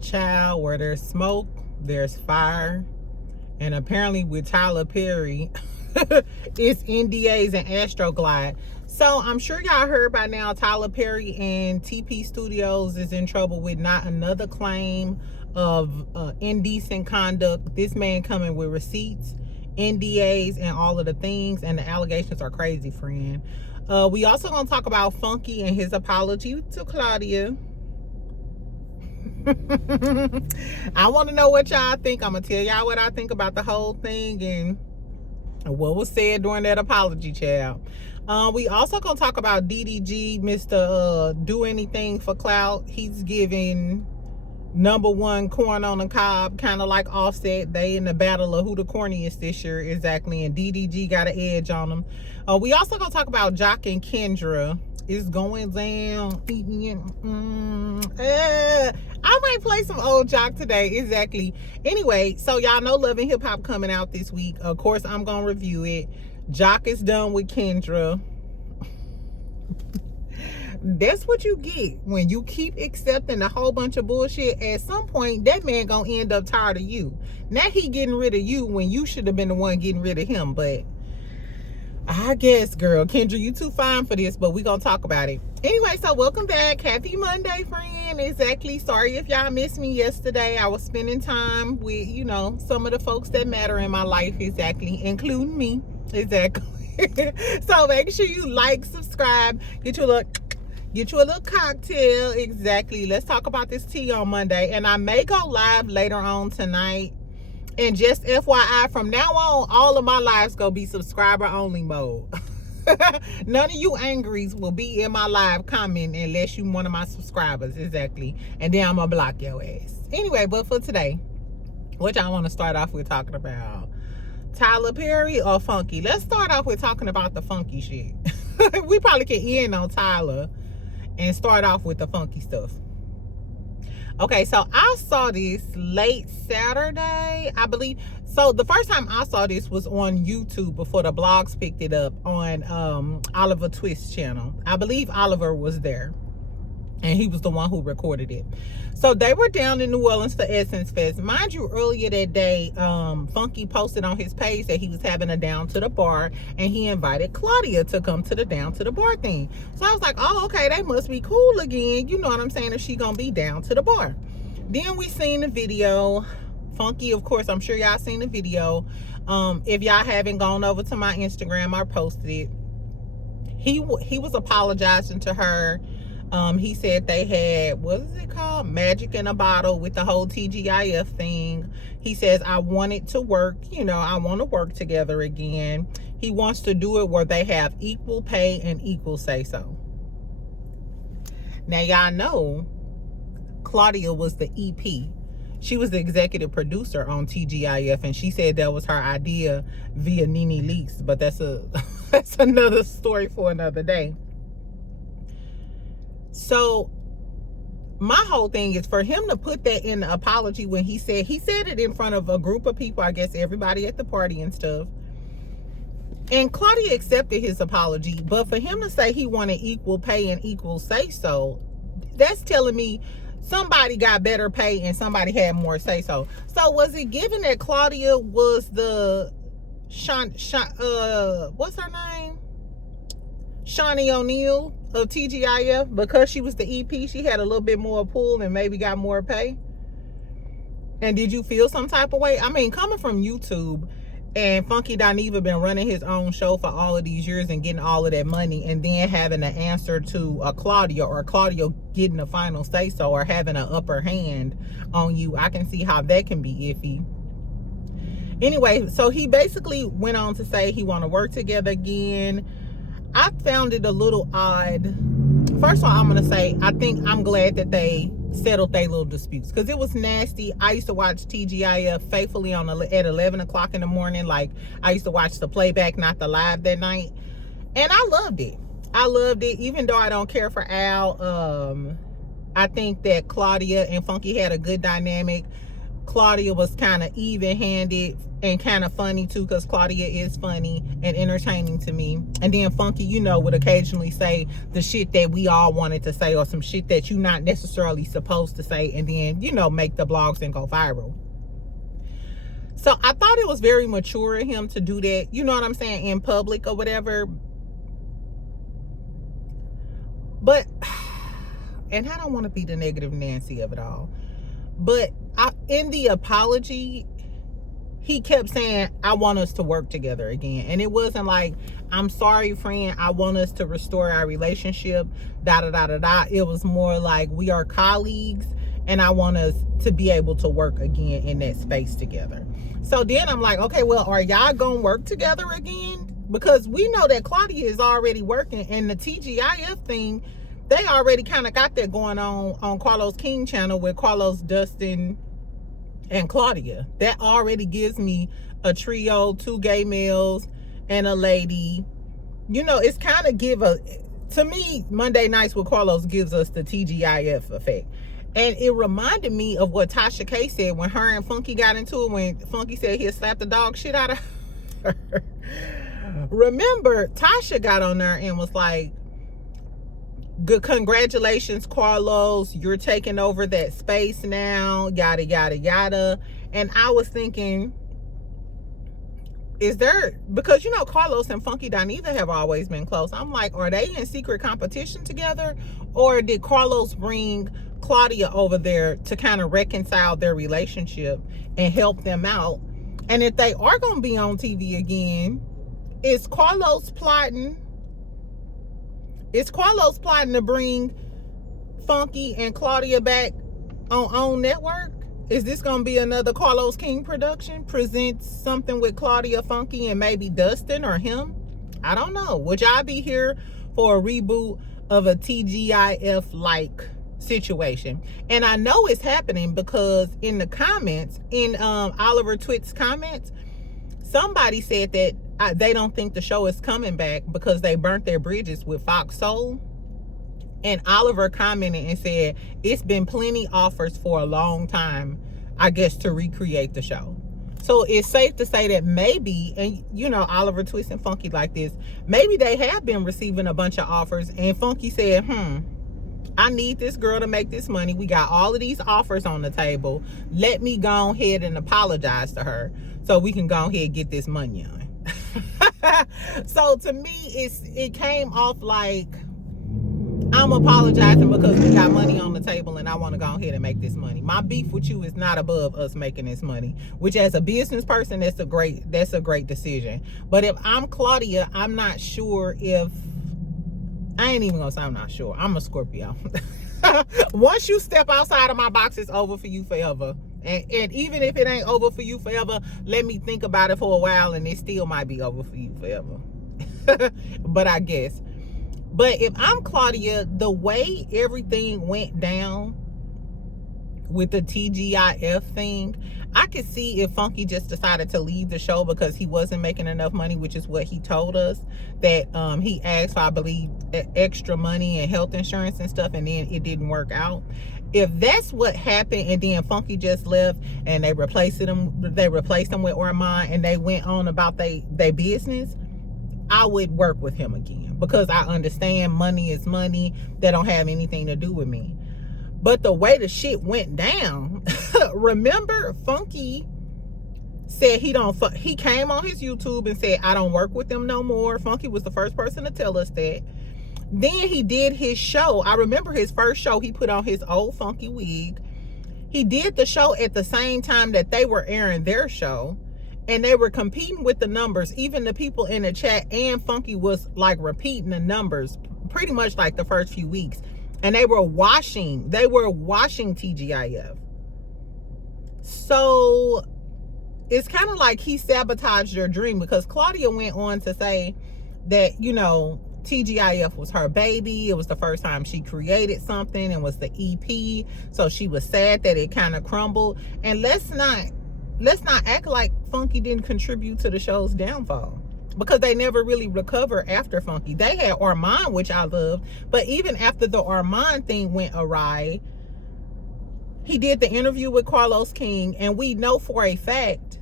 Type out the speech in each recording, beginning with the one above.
Child, where there's smoke, there's fire. And apparently with Tyler Perry, it's NDAs and Astroglide. So I'm sure y'all heard by now, Tyler Perry and TP Studios is in trouble with not another claim of indecent conduct. This man coming with receipts, NDAs, and all of the things, and the allegations are crazy, friend. We also gonna talk about Funky and his apology to Claudia. I want to know what y'all think. I'm gonna tell y'all what I think about the whole thing and what was said during that apology, child. We also gonna talk about DDG, Mr. Do Anything for Clout. He's giving #1 corn on the cob, kind of like Offset. They in the battle of who the corniest this year, exactly, and DDG got an edge on them. We also gonna talk about Jock and Kendra. It's going down. I might play some old Jock today, exactly. Anyway, so y'all know Love and Hip Hop coming out this week. Of course, I'm gonna review it. Jock is done with Kendra. That's what you get when you keep accepting a whole bunch of bullshit. At some point, that man gonna end up tired of you. Now he getting rid of you when you should have been the one getting rid of him. But I guess, girl, Kendra, you too fine for this, but we gonna talk about it. Anyway, so welcome back. Happy Monday, friend. Exactly. Sorry if y'all missed me yesterday. I was spending time with, you know, some of the folks that matter in my life, exactly, including me. Exactly. So make sure you like, subscribe, get you a little cocktail. Exactly. Let's talk about this tea on Monday. And I may go live later on tonight. And just FYI, from now on, all of my lives gonna be subscriber only mode. None of you angries will be in my live comment unless you one of my subscribers. Exactly. And then I'm gonna block your ass. Anyway, but for today, what y'all want to start off with talking about? Tyler Perry or Funky? Let's start off with talking about the funky shit. We probably can end on Tyler and start off with the funky stuff. Okay, so I saw this late Saturday, I believe. So the first time I saw this was on YouTube before the blogs picked it up on Oliver Twist's channel. I believe Oliver was there, and he was the one who recorded it. So they were down in New Orleans for Essence Fest. Mind you, earlier that day, Funky posted on his page that he was having a down to the bar, and he invited Claudia to come to the down to the bar thing. So I was like, oh, okay, they must be cool again. You know what I'm saying? If she gonna be down to the bar. Then we seen the video. Funky, of course, I'm sure y'all seen the video. If y'all haven't gone over to my Instagram, I posted it. He was apologizing to her. He said they had, what is it called? Magic in a bottle with the whole TGIF thing. He says, I want it to work. You know, I want to work together again. He wants to do it where they have equal pay and equal say-so. Now, y'all know Claudia was the EP. She was the executive producer on TGIF, and she said that was her idea via Nene Leakes. But that's another story for another day. So my whole thing is for him to put that in the apology when he said it in front of a group of people, I guess everybody at the party and stuff. And Claudia accepted his apology, but for him to say he wanted equal pay and equal say so, that's telling me somebody got better pay and somebody had more say so. So was it given that Claudia was the what's her name? Shawnee O'Neal of TGIF, because she was the EP, she had a little bit more pull and maybe got more pay? And did you feel some type of way? I mean, coming from YouTube, and Funky Dineva been running his own show for all of these years and getting all of that money, and then having to answer to a Claudia, or Claudia getting a final say so, or having an upper hand on you, I can see how that can be iffy. Anyway, so he basically went on to say he want to work together again. I found it a little odd. First of all, I'm going to say, I'm glad that they settled their little disputes, because it was nasty. I used to watch TGIF faithfully at 11 o'clock in the morning. Like, I used to watch the playback, not the live that night. And I loved it. I loved it, even though I don't care for Al. I think that Claudia and Funky had a good dynamic. Claudia was kind of even-handed and kind of funny too, because Claudia is funny and entertaining to me. And then Funky, you know, would occasionally say the shit that we all wanted to say, or some shit that you're not necessarily supposed to say, and then, you know, make the blogs and go viral. So I thought it was very mature of him to do that, you know what I'm saying, in public or whatever. But, and I don't want to be the negative Nancy of it all, but in the apology, he kept saying, I want us to work together again. And it wasn't like, I'm sorry, friend, I want us to restore our relationship, da da da da da. It was more like, we are colleagues and I want us to be able to work again in that space together. So then I'm like, okay, well, are y'all gonna work together again? Because we know that Claudia is already working, and the TeaGIF thing, they already kind of got that going on Carlos King channel with Carlos, Dustin, and Claudia. That already gives me a trio, 2 gay males and a lady. You know, it's kind of to me, Monday Nights with Carlos gives us the TeaGIF effect. And it reminded me of what Tasha K said when her and Funky got into it, when Funky said he'll slap the dog shit out of her. Remember, Tasha got on there and was like, good, congratulations, Carlos, you're taking over that space now, yada yada yada. And I was thinking, is there, because you know Carlos and Funky Dineva have always been close, I'm like, are they in secret competition together, or did Carlos bring Claudia over there to kind of reconcile their relationship and help them out? And if they are going to be on TV again, is Carlos plotting to bring Funky and Claudia back on OWN Network? Is this going to be another Carlos King production? Presents something with Claudia, Funky, and maybe Dustin or him? I don't know. Would y'all be here for a reboot of a TeaGIF-like situation? And I know it's happening because in the comments, in Oliver Twit's comments, somebody said that they don't think the show is coming back because they burnt their bridges with Fox Soul. And Oliver commented and said, it's been plenty offers for a long time, I guess, to recreate the show. So it's safe to say that maybe, and you know, Oliver Twist and Funky like this, maybe they have been receiving a bunch of offers, and Funky said, I need this girl to make this money. We got all of these offers on the table. Let me go ahead and apologize to her so we can go ahead and get this money on. So to me, it came off like, I'm apologizing because we got money on the table and I want to go ahead and make this money. My beef with you is not above us making this money, which as a business person, that's a great decision. But if I'm Claudia, I'm not sure if, I ain't even gonna say I'm not sure. I'm a Scorpio. Once you step outside of my box, it's over for you forever. And even if it ain't over for you forever, let me think about it for a while and it still might be over for you forever. But I guess. But if I'm Claudia, the way everything went down with the TeaGIF thing, I could see if Funky just decided to leave the show because he wasn't making enough money, which is what he told us, that he asked for, I believe, extra money and health insurance and stuff, and then it didn't work out. If that's what happened and then Funky just left and they replaced him with Armand and they went on about their business, I would work with him again because I understand money is money. That don't have anything to do with me. But the way the shit went down, remember Funky said he came on his YouTube and said, I don't work with them no more. Funky was the first person to tell us that. Then he did his show. I remember his first show, he put on his old Funky wig. He did the show at the same time that they were airing their show. And they were competing with the numbers. Even the people in the chat and Funky was like repeating the numbers pretty much like the first few weeks. And they were washing TeaGIF. So it's kind of like he sabotaged their dream, because Claudia went on to say that, you know, TeaGIF was her baby. It was the first time she created something and was the EP. So she was sad that it kind of crumbled. And let's not act like Funky didn't contribute to the show's downfall, because they never really recovered after Funky. They had Armand, which I love, but even after the Armand thing went awry, He did the interview with Carlos King, and we know for a fact,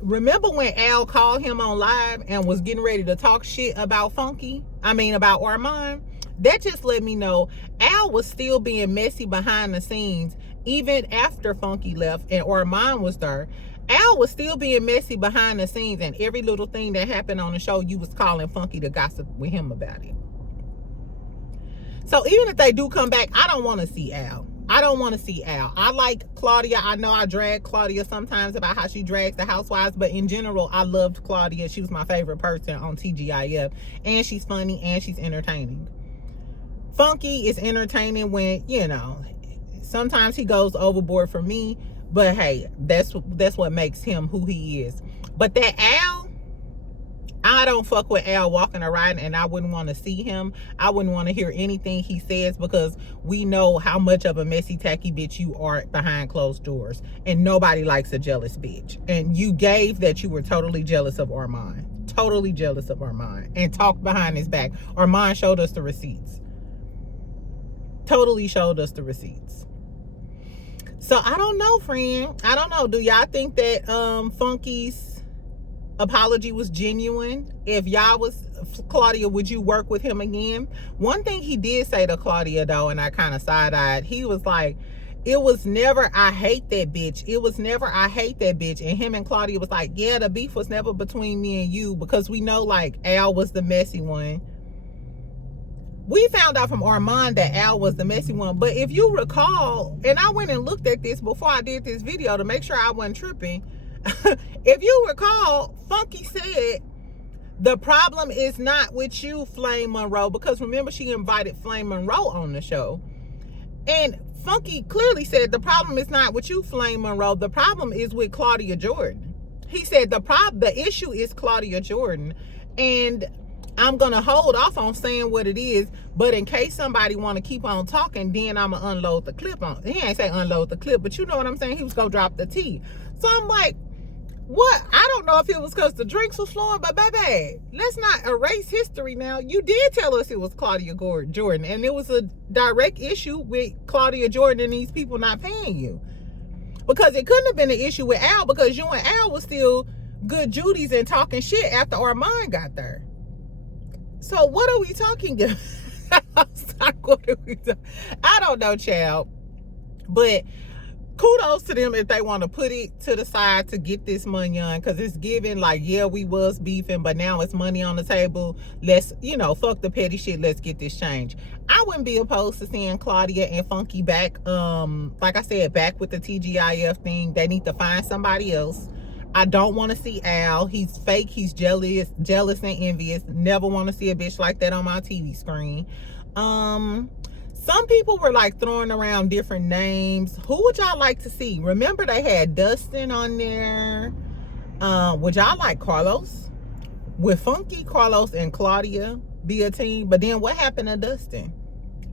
remember when Al called him on live and was getting ready to talk shit about about Armand? That just let me know Al was still being messy behind the scenes even after Funky left and Armand was there. Al was still being messy behind the scenes, and every little thing that happened on the show, you was calling Funky to gossip with him about it. So even if they do come back, I don't want to see Al. I don't want to see Al. I like Claudia. I know I drag Claudia sometimes about how she drags the housewives, but in general, I loved Claudia. She was my favorite person on TeaGIF, and she's funny and she's entertaining. Funky is entertaining when, you know, sometimes he goes overboard for me, but hey, that's what makes him who he is. But that Al, I don't fuck with Al walking around, and I wouldn't want to see him. I wouldn't want to hear anything he says, because we know how much of a messy, tacky bitch you are behind closed doors, and nobody likes a jealous bitch. And you gave that you were totally jealous of Armand. Totally jealous of Armand, and talked behind his back. Armand showed us the receipts. Totally showed us the receipts. So I don't know, friend. I don't know. Do y'all think that Funky's apology was genuine? If y'all was Claudia, would you work with him again? One thing he did say to Claudia, though, and I kind of side-eyed, he was like, it was never I hate that bitch. It was never I hate that bitch. And him and Claudia was like, yeah, the beef was never between me and you, because we know like Al was the messy one. We found out from Armand that Al was the messy one. But if you recall, and I went and looked at this before I did this video to make sure I wasn't tripping. If you recall, Funky said, the problem is not with you, Flame Monroe, because remember she invited Flame Monroe on the show. And Funky clearly said, the problem is not with you, Flame Monroe. The problem is with Claudia Jordan. He said the issue is Claudia Jordan. And I'm going to hold off on saying what it is, but in case somebody want to keep on talking, then I'm going to unload the clip on. He ain't say unload the clip, but you know what I'm saying? He was going to drop the tea. So I'm like, what? I don't know if it was because the drinks was flowing, but baby, let's not erase history now. You did tell us it was Claudia Jordan, and it was a direct issue with Claudia Jordan and these people not paying you. Because it couldn't have been an issue with Al, because you and Al was still good Judies and talking shit after Armand got there. So what are we talking about? I don't know, child. But kudos to them if they want to put it to the side to get this money on, because it's giving like, yeah, we was beefing, but now it's money on the table. Let's, you know, fuck the petty shit. Let's get this change. I wouldn't be opposed to seeing Claudia and Funky back. Like I said, back with the TeaGIF thing. They need to find somebody else. I don't want to see Al. He's fake. He's jealous and envious. Never want to see a bitch like that on my TV screen. Some people were like throwing around different names. Who would y'all like to see? Remember they had Dustin on there. Would y'all like Carlos? Would Funky, Carlos, and Claudia be a team? But then what happened to Dustin?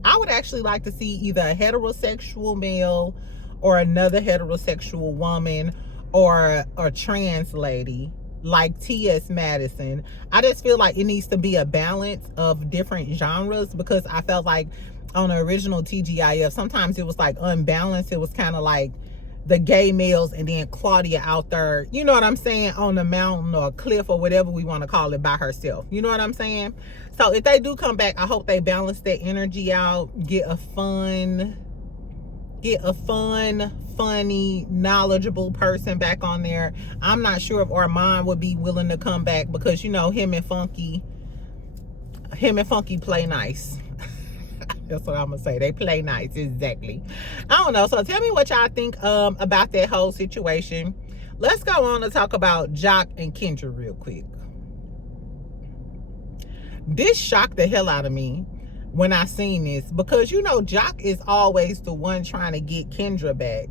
I would actually like to see either a heterosexual male or another heterosexual woman, or a trans lady like T.S. Madison. I just feel like it needs to be a balance of different genres, because I felt like on the original TeaGIF, sometimes it was like unbalanced. It was kind of like the gay males and then Claudia out there, you know what I'm saying, on the mountain or a cliff or whatever we want to call it by herself. You know what I'm saying? So if they do come back, I hope they balance that energy out, get a fun, funny, knowledgeable person back on there. I'm not sure if Armand would be willing to come back, because you know him and Funky play nice. That's what I'm gonna say. They play nice, exactly. I don't know. So tell me what y'all think about that whole situation. Let's go on to talk about Jock and Kendra real quick. This shocked the hell out of me when I seen this, because you know Jock is always the one trying to get Kendra back,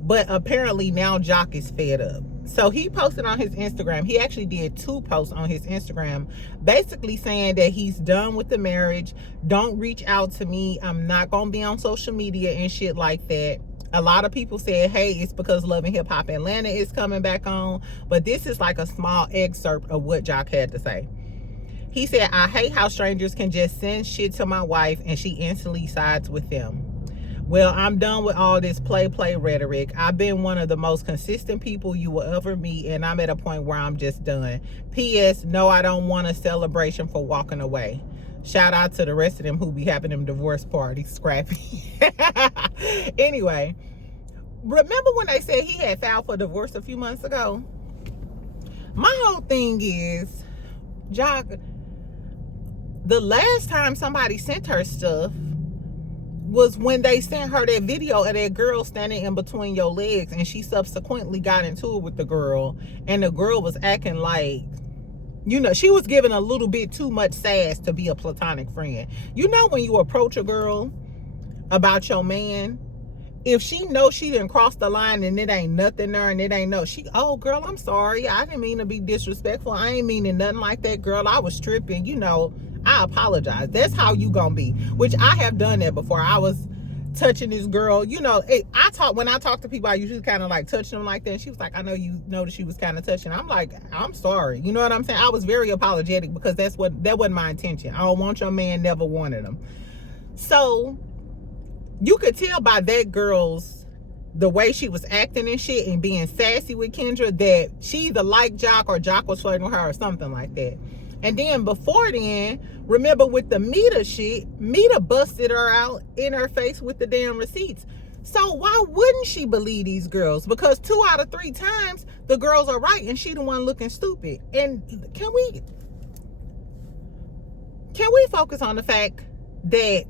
but apparently now Jock is fed up. So he posted on his Instagram, he actually did 2 posts on his Instagram, basically saying that he's done with the marriage. Don't reach out to me. I'm not gonna be on social media and shit like that. A lot of people said, hey, it's because Love and Hip Hop Atlanta is coming back on, but this is like a small excerpt of what Jock had to say. He said, I hate how strangers can just send shit to my wife and she instantly sides with them. Well, I'm done with all this play rhetoric. I've been one of the most consistent people you will ever meet, and I'm at a point where I'm just done. P.S. No, I don't want a celebration for walking away. Shout out to the rest of them who be having them divorce parties, Scrappy. Anyway, remember when they said he had filed for divorce a few months ago? My whole thing is, Jock, the last time somebody sent her stuff was when they sent her that video of that girl standing in between your legs, and she subsequently got into it with the girl, and the girl was acting like, you know, she was giving a little bit too much sass to be a platonic friend. You know, when you approach a girl about your man, if she knows she didn't cross the line and it ain't nothing there and it ain't oh girl, I'm sorry, I didn't mean to be disrespectful, I ain't meaning nothing like that, girl, I was tripping, you know, I apologize. That's how you gonna be, which I have done that before. I was touching this girl, you know, when I talk to people, I usually kind of like touch them like that, and she was like, I know you noticed she was kind of touching. I'm like, I'm sorry, you know what I'm saying? I was very apologetic because that wasn't my intention. I don't want your man, never wanted him. So you could tell by that girl's, the way she was acting and shit and being sassy with Kendra, that she either liked Jock or Jock was flirting with her or something like that. And then before then, remember with the Mita shit, Mita busted her out in her face with the damn receipts. So why wouldn't she believe these girls? Because 2 out of 3 times the girls are right and she the one looking stupid. And can we focus on the fact that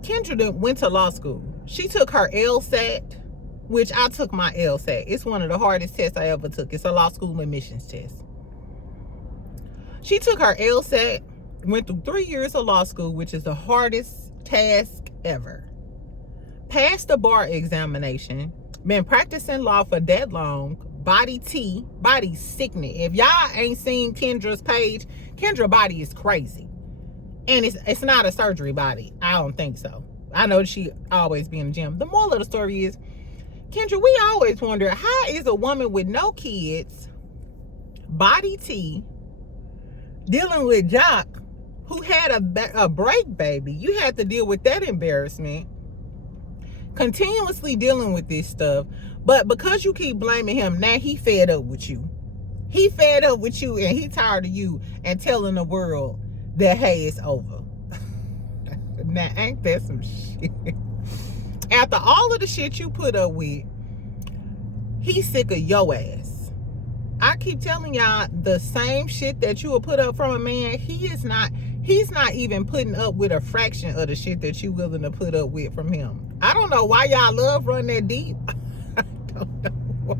Kendra went to law school? She took her LSAT, which I took my LSAT. It's one of the hardest tests I ever took. It's a law school admissions test. She took her LSAT, went through 3 years of law school, which is the hardest task ever. Passed the bar examination, been practicing law for that long, body sickening. If y'all ain't seen Kendra's page, Kendra body is crazy. And it's not a surgery body. I don't think so. I know she always be in the gym. The moral of the story is, Kendra, we always wonder, how is a woman with no kids, body T, dealing with Jock, who had a break baby? You had to deal with that embarrassment, continuously dealing with this stuff, but because you keep blaming him, now he fed up with you. He fed up with you and he tired of you and telling the world that, hey, it's over. Now, ain't that some shit? After all of the shit you put up with, he's sick of your ass. I keep telling y'all, the same shit that you will put up from a man, he's not even putting up with a fraction of the shit that you willing to put up with from him. I don't know why y'all love run that deep. I don't know why.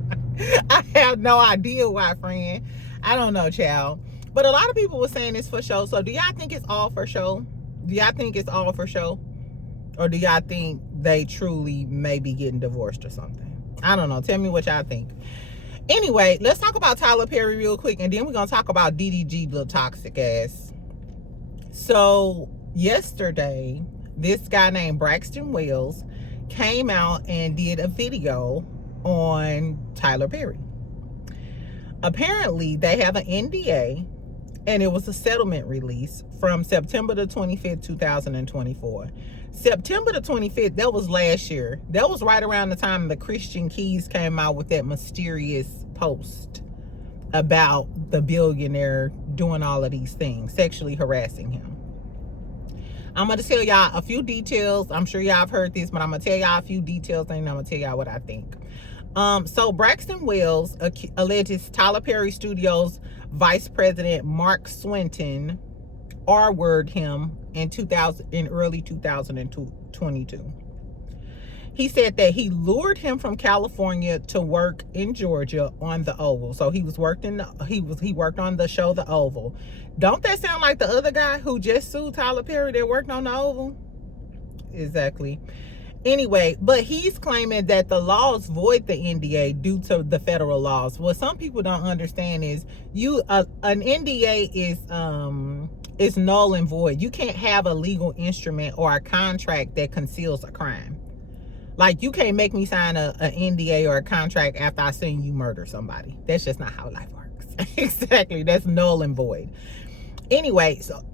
I have no idea why, friend. I don't know, child. But a lot of people were saying it's for show. So do y'all think it's all for show? Do y'all think it's all for show? Or do y'all think they truly may be getting divorced or something? I don't know. Tell me what y'all think. Anyway, let's talk about Tyler Perry real quick, and then we're going to talk about DDG, little toxic ass. So yesterday, this guy named Braxton Wells came out and did a video on Tyler Perry. Apparently, they have an NDA, and it was a settlement release from September the 25th, 2024. September the 25th, that was last year. That was right around the time the Christian Keys came out with that mysterious post about the billionaire doing all of these things, sexually harassing him. I'm going to tell y'all a few details. I'm sure y'all have heard this, but I'm going to tell y'all a few details, and I'm going to tell y'all what I think. So Braxton Wells alleges Tyler Perry Studios Vice President Mark Swinton R-worded him in early 2022. He said that he lured him from California to work in Georgia on the Oval. So he worked on the show The Oval. Don't that sound like the other guy who just sued Tyler Perry that worked on the Oval? Exactly. Anyway, but he's claiming that the laws void the NDA due to the federal laws. What some people don't understand is an NDA is null and void. You can't have a legal instrument or a contract that conceals a crime. Like, you can't make me sign an NDA or a contract after I seen you murder somebody. That's just not how life works. Exactly. That's null and void. Anyway, so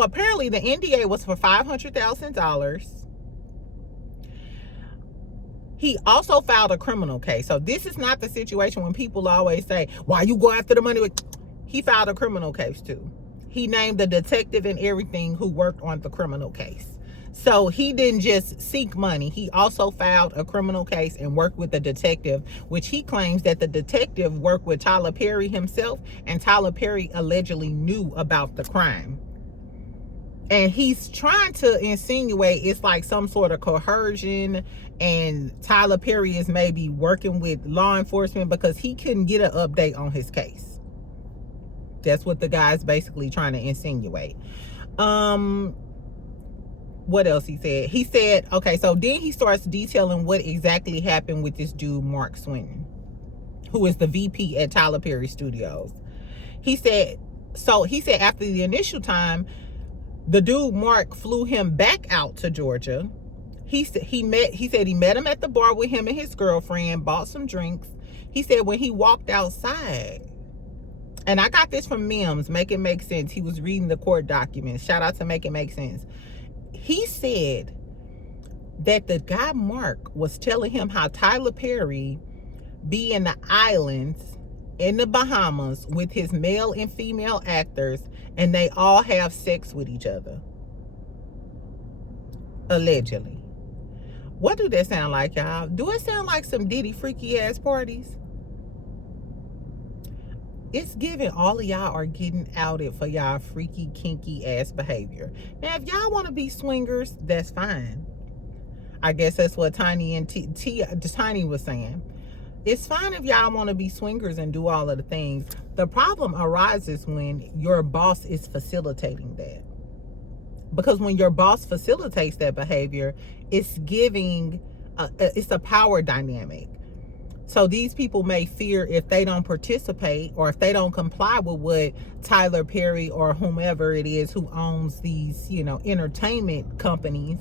apparently the NDA was for $500,000. He also filed a criminal case. So this is not the situation when people always say, why you go after the money? He filed a criminal case too. He named the detective and everything who worked on the criminal case. So he didn't just seek money. He also filed a criminal case and worked with the detective, which he claims that the detective worked with Tyler Perry himself, and Tyler Perry allegedly knew about the crime. And he's trying to insinuate it's like some sort of coercion, and Tyler Perry is maybe working with law enforcement because he couldn't get an update on his case. That's what the guy's basically trying to insinuate. What else he said? He said, okay, so then he starts detailing what exactly happened with this dude, Mark Swinton, who is the VP at Tyler Perry Studios. He said after the initial time, the dude Mark flew him back out to Georgia. He said he met him at the bar with him and his girlfriend, bought some drinks. He said when he walked outside, and I got this from Mims, Make It Make Sense. He was reading the court documents. Shout out to Make It Make Sense. He said that the guy Mark was telling him how Tyler Perry be in the islands in the Bahamas with his male and female actors, and they all have sex with each other. Allegedly. What do that sound like, y'all? Do it sound like some Diddy freaky ass parties? It's giving all of y'all are getting outed for y'all freaky, kinky ass behavior. Now, if y'all want to be swingers, that's fine. I guess that's what Tiny and Tiny was saying. It's fine if y'all want to be swingers and do all of the things. The problem arises when your boss is facilitating that. Because when your boss facilitates that behavior, it's giving, it's a power dynamic. So these people may fear if they don't participate or if they don't comply with what Tyler Perry or whomever it is who owns these, entertainment companies,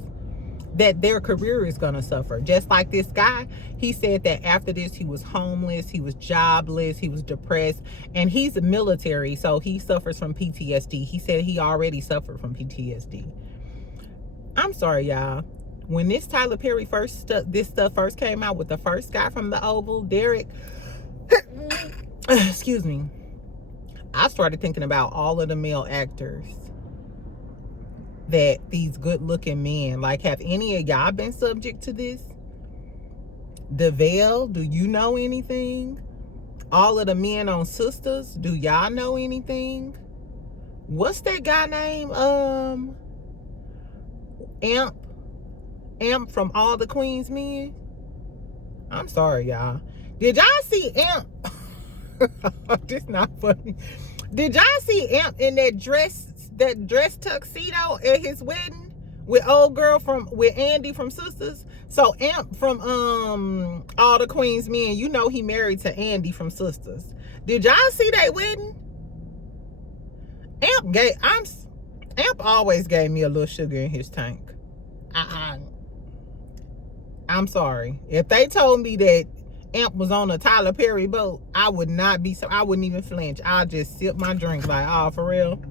that their career is going to suffer. Just like this guy, he said that after this, he was homeless, he was jobless, he was depressed, and he's a military, so he suffers from PTSD. He said he already suffered from PTSD. I'm sorry, y'all. When this Tyler Perry this stuff first came out with the first guy from the Oval, Derek, excuse me, I started thinking about all of the male actors that these good looking men, like, have any of y'all been subject to this? DeVale, do you know anything? All of the men on Sisters, do y'all know anything? What's that guy name? Amp from All the Queen's Men. I'm sorry, y'all. Did y'all see Amp? This not funny. Did y'all see Amp in that dress tuxedo at his wedding with with Andy from Sisters? So Amp from All the Queen's Men, he married to Andy from Sisters. Did y'all see that wedding? Amp always gave me a little sugar in his tank. I'm sorry. If they told me that Amp was on a Tyler Perry boat, I wouldn't even flinch. I'll just sip my drink like, oh, for real?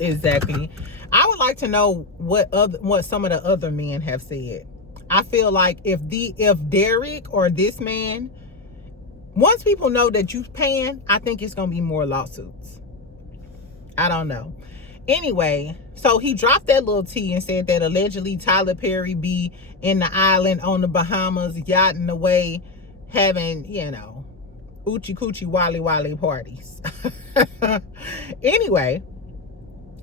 Exactly. I would like to know what some of the other men have said. I feel like if Derek or this man, once people know that you're paying, I think it's gonna be more lawsuits. I don't know. Anyway, so he dropped that little tea and said that allegedly Tyler Perry be in the island on the Bahamas, yachting away, having, oochie coochie wally wally parties. Anyway,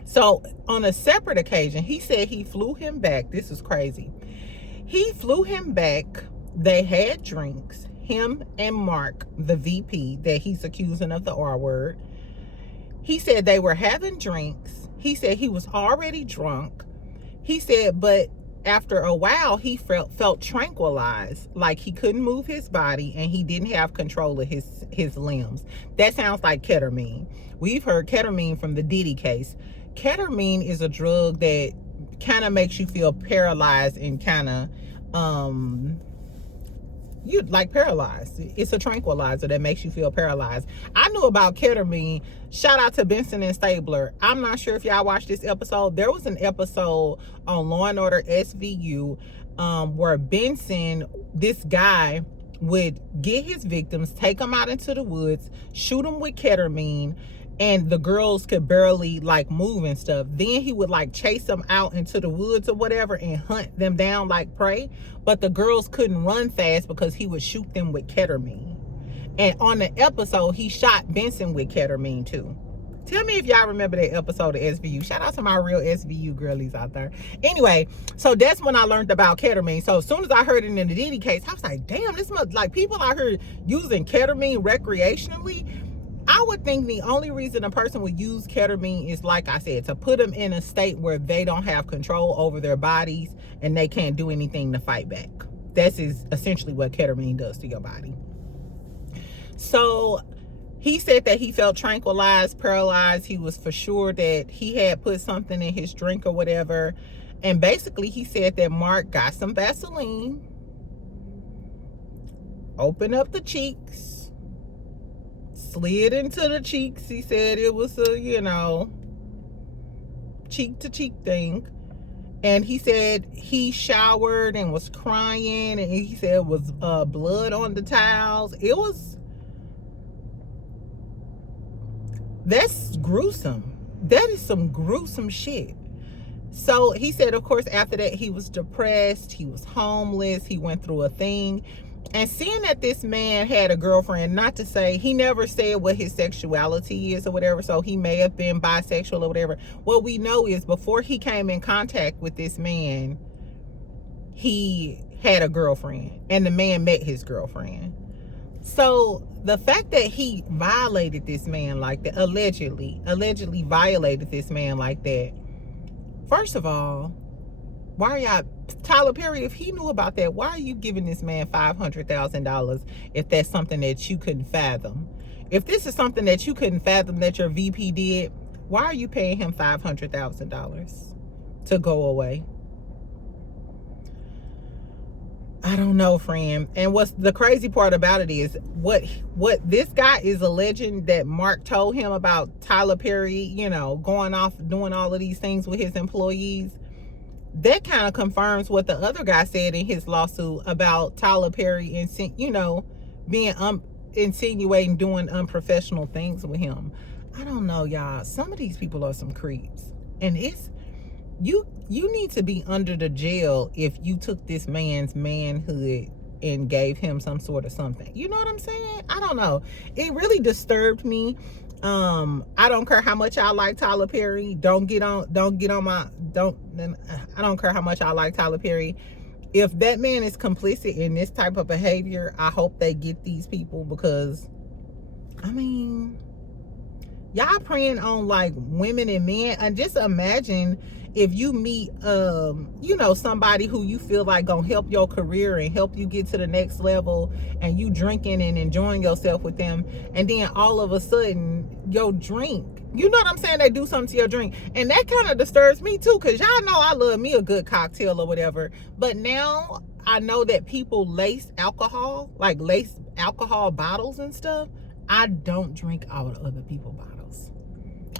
so on a separate occasion, he said he flew him back. This is crazy. He flew him back. They had drinks, him and Mark, the VP that he's accusing of the R word. He said they were having drinks. He said he was already drunk. He said, but after a while, he felt tranquilized, like he couldn't move his body and he didn't have control of his limbs. That sounds like ketamine. We've heard ketamine from the Diddy case. Ketamine is a drug that kind of makes you feel paralyzed and kind of you like paralyzed. It's a tranquilizer that makes you feel paralyzed. I knew about ketamine. Shout out to Benson and Stabler. I'm not sure if y'all watched this episode. There was an episode on Law and Order SVU where Benson, this guy, would get his victims, take them out into the woods, shoot them with ketamine, and the girls could barely like move and stuff. Then he would like chase them out into the woods or whatever and hunt them down like prey. But the girls couldn't run fast because he would shoot them with ketamine. And on the episode, he shot Benson with ketamine too. Tell me if y'all remember that episode of SVU. Shout out to my real SVU girlies out there. Anyway, so that's when I learned about ketamine. So as soon as I heard it in the Diddy case, I was like, damn, this must, like, people out here using ketamine recreationally. I would think the only reason a person would use ketamine is, like I said, to put them in a state where they don't have control over their bodies and they can't do anything to fight back. That's essentially what ketamine does to your body. So he said that he felt tranquilized, paralyzed. He was for sure that he had put something in his drink or whatever. And basically he said that Mark got some Vaseline, opened up the cheeks, slid into the cheeks. He said it was a, you know, cheek to cheek thing. And he said he showered and was crying, and he said it was blood on the towels. It was, that's gruesome. That is some gruesome shit. So he said, of course, after that, he was depressed. He was homeless. He went through a thing. And seeing that this man had a girlfriend, not to say, he never said what his sexuality is or whatever, so he may have been bisexual or whatever. What we know is before he came in contact with this man, he had a girlfriend, and the man met his girlfriend. So the fact that he violated this man like that, allegedly violated this man like that, first of all, why are y'all, Tyler Perry, if he knew about that, why are you giving this man $500,000 if that's something that you couldn't fathom? If this is something that you couldn't fathom that your VP did, why are you paying him $500,000 to go away? I don't know, friend. And what's the crazy part about it is what this guy is alleging that Mark told him about Tyler Perry, you know, going off doing all of these things with his employees. That kind of confirms what the other guy said in his lawsuit about Tyler Perry and, you know, being insinuating doing unprofessional things with him. I don't know, y'all. Some of these people are some creeps, and it's you need to be under the jail if you took this man's manhood and gave him some sort of something. You know what I'm saying? I don't know. It really disturbed me. I don't care how much I like Tyler Perry. I don't care how much I like Tyler Perry. If that man is complicit in this type of behavior, I hope they get these people, because, I mean, y'all preying on like women and men. And just imagine if you meet, you know, somebody who you feel like gonna help your career and help you get to the next level, and you drinking and enjoying yourself with them, and then all of a sudden your drink, you know what I'm saying, they do something to your drink. And that kind of disturbs me too, because y'all know I love me a good cocktail or whatever. But now I know that people lace alcohol bottles and stuff. I don't drink out of other people's bottles.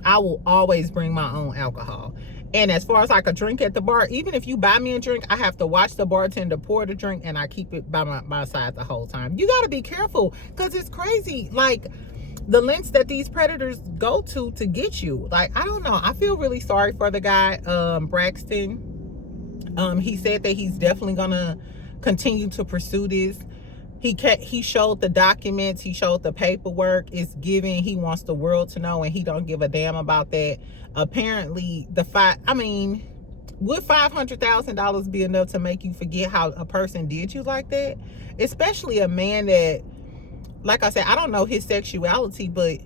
I will always bring my own alcohol. And as far as like a drink at the bar, even if you buy me a drink, I have to watch the bartender pour the drink, and I keep it by my side the whole time. You got to be careful, because it's crazy, like the lengths that these predators go to get you. Like, I don't know. I feel really sorry for the guy, Braxton. He said that he's definitely gonna continue to pursue this. He showed the documents, he showed the paperwork. It's given. He wants the world to know, and he don't give a damn about that. Apparently, would $500,000 be enough to make you forget how a person did you like that? Especially a man that, like I said, I don't know his sexuality, but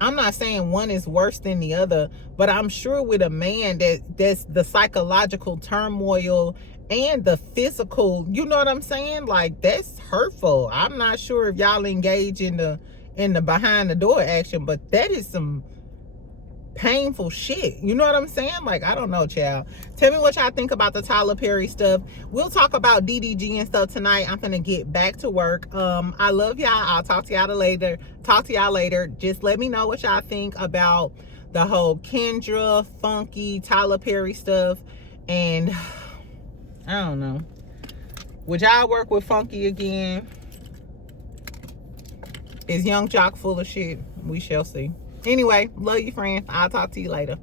I'm not saying one is worse than the other, but I'm sure with a man that's the psychological turmoil and the physical, you know what I'm saying? Like, that's hurtful. I'm not sure if y'all engage in the behind the door action, but that is some painful shit. You know what I'm saying? Like, I don't know, child. Tell me what y'all think about the Tyler Perry stuff. We'll talk about DDG and stuff tonight. I'm gonna get back to work. I love y'all. I'll talk to y'all later. Just let me know what y'all think about the whole Kendra, Funky, Tyler Perry stuff. And I don't know. Would y'all work with Funky again? Is Young Jock full of shit? We shall see. Anyway, love you, friend. I'll talk to you later.